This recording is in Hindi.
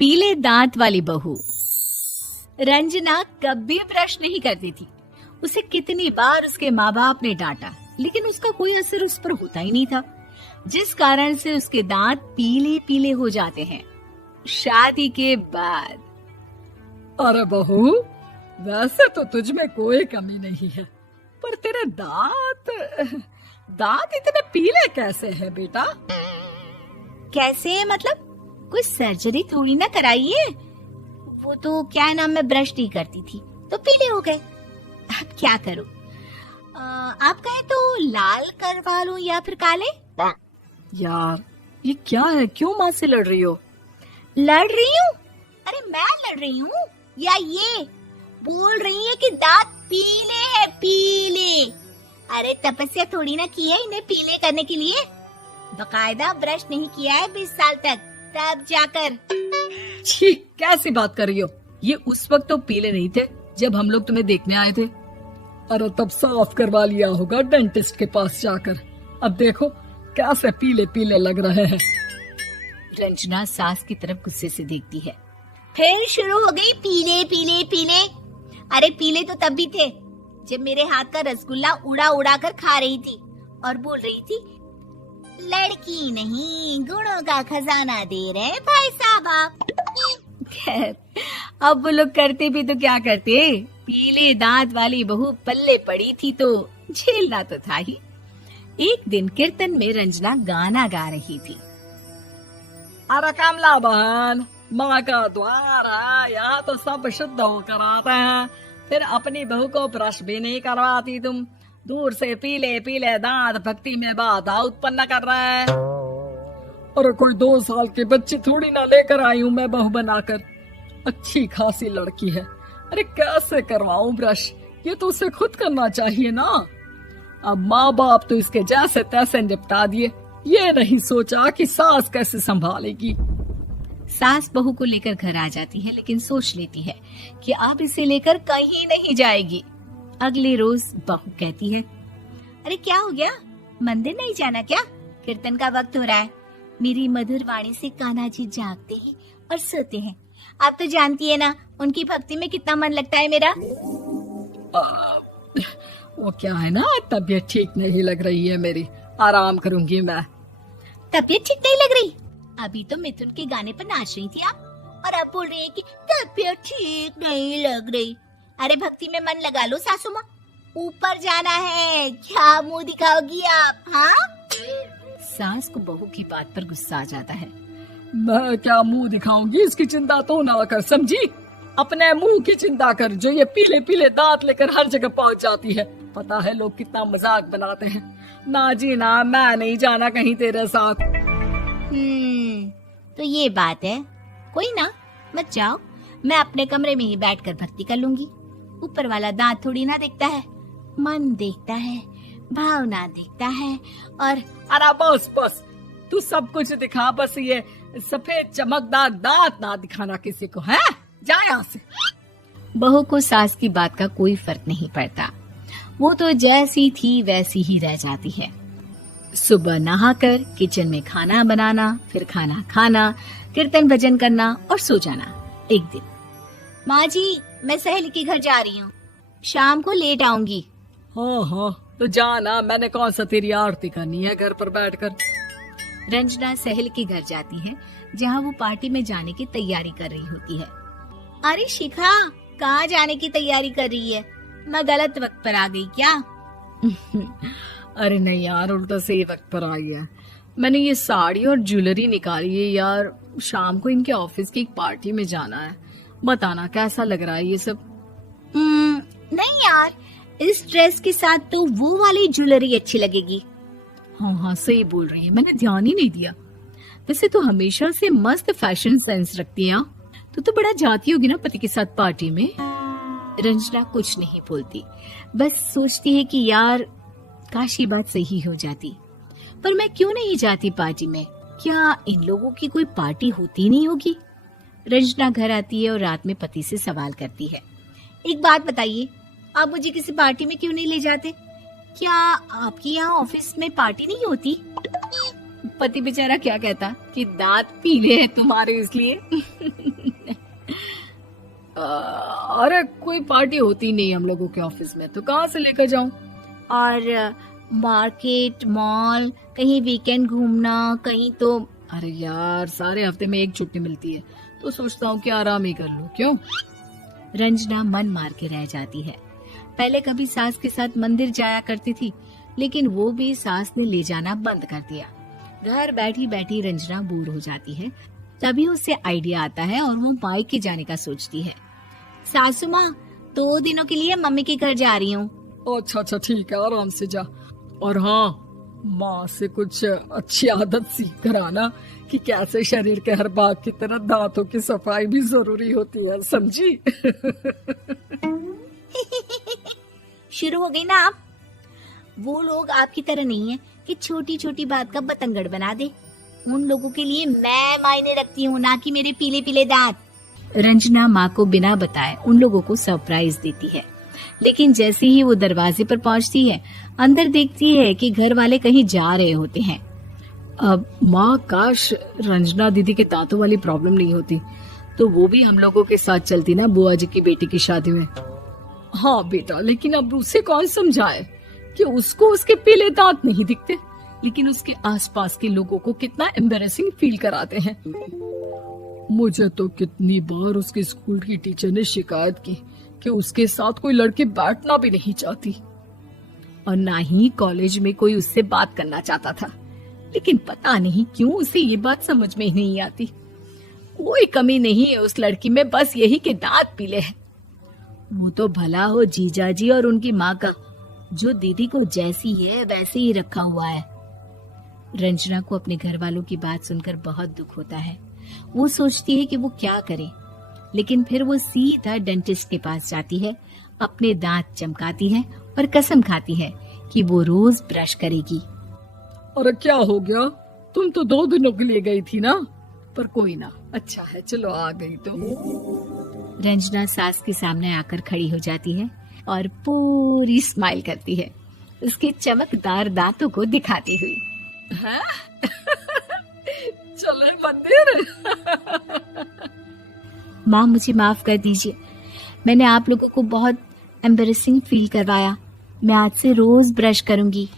पीले दांत वाली बहू। रंजना कभी ब्रश नहीं करती थी। उसे कितनी बार उसके माँ बाप ने डांटा, लेकिन उसका कोई असर उस पर होता ही नहीं था, जिस कारण से उसके दांत पीले पीले हो जाते हैं। शादी के बाद। अरे बहू, वैसे तो तुझ में कोई कमी नहीं है, पर तेरे दांत इतने पीले कैसे हैं बेटा? कैसे मतलब? कोई सर्जरी थोड़ी ना कराई है। वो तो क्या नाम, मैं ब्रश नहीं करती थी तो पीले हो गए। अब क्या करूं? आप कहें तो लाल करवा लूं या फिर काले? यार ये क्या है, क्यों माँ से लड़ रही हो? लड़ रही हूँ? अरे मैं लड़ रही हूँ या ये बोल रही है कि दांत पीले हैं, पीले। अरे तपस्या थोड़ी ना की है इन्हें पीले करने के लिए। बकायदा ब्रश नहीं किया है 20 साल तक, तब जाकर। छी, कैसी बात कर रही हो? ये उस वक्त तो पीले नहीं थे जब हम लोग तुम्हें देखने आए थे। अरे तब साफ करवा लिया होगा डेंटिस्ट के पास जाकर। अब देखो कैसे पीले पीले लग रहे हैं। रंजना सास की तरफ गुस्से से देखती है। फिर शुरू हो गई पीले पीले पीले। अरे पीले तो तब भी थे जब मेरे हाथ का रसगुल्ला उड़ा उड़ा कर खा रही थी और बोल रही थी, लड़की नहीं गुणों का खजाना दे रहे भाई साहब आप। खैर, अब वो लोग करते भी तो क्या करते, पीले दांत वाली बहू पल्ले पड़ी थी तो झेलना तो था ही। एक दिन कीर्तन में रंजना गाना गा रही थी। अरे कमला बहन, माँ का द्वार है, यहाँ तो सब शुद्ध होकर आते हैं, फिर अपनी बहू को ब्रश भी नहीं करवाती तुम। दूर से पीले पीले दांत भक्ति में बाधा उत्पन्न कर रहे हैं। अरे कोई 2 साल के बच्ची थोड़ी ना लेकर आई हूँ मैं बहू बनाकर। अच्छी खासी लड़की है, अरे कैसे करवाऊं ब्रश? ये तो उसे खुद करना चाहिए ना। अब माँ बाप तो इसके जैसे तैसे निपटा दिए, ये नहीं सोचा कि सास कैसे संभालेगी। सास बहू को लेकर घर आ जाती है, लेकिन सोच लेती है कि अब इसे लेकर कहीं नहीं जाएगी। अगले रोज बहू कहती है, अरे क्या हो गया, मंदिर नहीं जाना क्या? कीर्तन का वक्त हो रहा है। मेरी मधुर वाणी से कान्हा जी जागते हैं और सोते हैं। आप तो जानती है ना उनकी भक्ति में कितना मन लगता है मेरा। वो क्या है ना, तबीयत ठीक नहीं लग रही है मेरी, आराम करूंगी मैं। तबीयत ठीक नहीं लग रही? अभी तो मिथुन के गाने पर नाच रही थी आप, और अब बोल रही है कि तबीयत ठीक नहीं लग रही। अरे भक्ति में मन लगा लो सासू माँ, ऊपर जाना है, क्या मुंह दिखाओगी आप? हाँ? सास को बहू की बात पर गुस्सा आ जाता है। मैं क्या मुंह दिखाऊंगी, इसकी चिंता तो ना कर, समझी? अपने मुंह की चिंता कर, जो ये पीले पीले दांत लेकर हर जगह पहुंच जाती है। पता है लोग कितना मजाक बनाते हैं। ना जी ना, मैं नहीं जाना कहीं तेरे साथ। तो ये बात है। कोई ना, मत जाओ, मैं अपने कमरे में ही बैठकर भक्ति कर लूंगी। ऊपर वाला दांत थोड़ी ना देखता है, मन देखता है, भावना देखता है। और अरे बस बस, तू सब कुछ दिखा, बस ये सफेद चमकदार दांत ना दिखाना किसी को, है? जा यहाँ से। बहू को सास की बात का कोई फर्क नहीं पड़ता, वो तो जैसी थी वैसी ही रह जाती है। सुबह नहाकर किचन में खाना बनाना, फिर खाना खाना, कीर्तन भजन करना और सो जाना। एक दिन, माँ जी मैं सहेली के घर जा रही हूँ, शाम को लेट आऊंगी। हाँ हाँ तो जाना, मैंने कौन सा तेरी आरती करनी है घर पर बैठकर। रंजना सहेली के घर जाती है, जहाँ वो पार्टी में जाने की तैयारी कर रही होती है। अरे शिखा, कहाँ जाने की तैयारी कर रही है? मैं गलत वक्त पर आ गई क्या? अरे नहीं यार, उल्टा सही वक्त पर आई है। मैंने ये साड़ी और ज्वेलरी निकाली है यार, शाम को इनके ऑफिस की एक पार्टी में जाना है। बताना कैसा लग रहा है ये सब? नहीं यार, इस ड्रेस के साथ तो वो वाली ज्वेलरी अच्छी लगेगी। हाँ हाँ सही बोल रही है, मैंने ध्यान ही नहीं दिया। वैसे तो हमेशा से मस्त फैशन सेंस रखती है। तो बड़ा जाती होगी ना पति के साथ पार्टी में। रंजना कुछ नहीं बोलती, बस सोचती है कि यार काश ये बात सही हो जाती, पर मैं क्यों नहीं जाती पार्टी में? क्या इन लोगों की कोई पार्टी होती नहीं होगी? रंजना घर आती है और रात में पति से सवाल करती है, एक बात बताइए, आप मुझे किसी पार्टी में क्यों नहीं ले जाते? क्या आपके यहाँ ऑफिस में पार्टी नहीं होती? पति बेचारा क्या कहता कि दांत पीले हैं तुम्हारे इसलिए। अरे कोई पार्टी होती नहीं हम लोगों के ऑफिस में, तो कहाँ से लेकर जाऊं? और मार्केट, मॉल, कहीं वीकेंड घूमना, कहीं तो। अरे यार सारे हफ्ते में एक छुट्टी मिलती है, तो सोचता हूँ कि आराम ही कर लूं। क्यों? रंजना मन मार के रह जाती है। पहले कभी सास के साथ मंदिर जाया करती थी, लेकिन वो भी सास ने ले जाना बंद कर दिया। घर बैठी बैठी रंजना बोर हो जाती है। तभी उसे आइडिया आता है और वो मायके जाने का सोचती है। सासू माँ, 2 दिनों के लिए मम्मी के घर जा रही हूँ। अच्छा अच्छा ठीक है, आराम से जा। और हाँ, माँ से कुछ अच्छी आदत सीख कर आना कि कैसे शरीर के हर भाग की तरह दांतों की सफाई भी जरूरी होती है, समझी? शुरू हो गई ना आप। वो लोग आपकी तरह नहीं है कि छोटी छोटी बात का बतंगड़ बना दे। उन लोगों के लिए मैं मायने रखती हूँ, ना कि मेरे पीले पीले दांत। रंजना माँ को बिना बताए उन लोगों को सरप्राइज देती है, लेकिन जैसे ही वो दरवाजे पर पहुंचती है, अंदर देखती है कि घर वाले कहीं जा रहे होते हैं। अब माँ, काश रंजना दीदी के दांतों वाली प्रॉब्लम नहीं होती, तो वो भी हम लोगों के साथ चलती ना बुआ जी की बेटी की शादी में। हाँ बेटा, लेकिन अब उसे कौन समझाए कि उसको उसके पीले दांत नहीं दिखते, लेकिन उसके आसपास के लोगों को कितना एम्बैरेसिंग फील कराते हैं। मुझे तो कितनी बार उसके स्कूल की टीचर ने शिकायत की कि उसके साथ कोई लड़की बैठना भी नहीं चाहती, और ना ही कॉलेज में कोई उससे बात करना चाहता था। लेकिन पता नहीं क्यों उसे ये बात समझ में ही नहीं आती। कोई कमी नहीं है उस लड़की में, बस यही कि दांत पीले हैं। वो तो भला हो जीजा जी और उनकी माँ का, जो दीदी को जैसी है वैसे ही रखा हुआ है। रंजना को अपने घर वालों की बात सुनकर बहुत दुख होता है। वो सोचती है कि वो क्या करे, लेकिन फिर वो सीधा डेंटिस्ट के पास जाती है, अपने दांत चमकाती है और कसम खाती है कि वो रोज ब्रश करेगी। अरे क्या हो गया? तुम तो 2 दिनों के लिए गई थी ना, पर कोई ना, अच्छा है, चलो आ गई तो। रंजना सास के सामने आकर खड़ी हो जाती है और पूरी स्माइल करती है, उसके चमकदार दांतों को दिखाती हुई। हैं? चले मंदिर? माँ, मुझे माफ कर दीजिए, मैंने आप लोगों को बहुत एम्बैरेसिंग फील करवाया। मैं आज से रोज ब्रश करूंगी।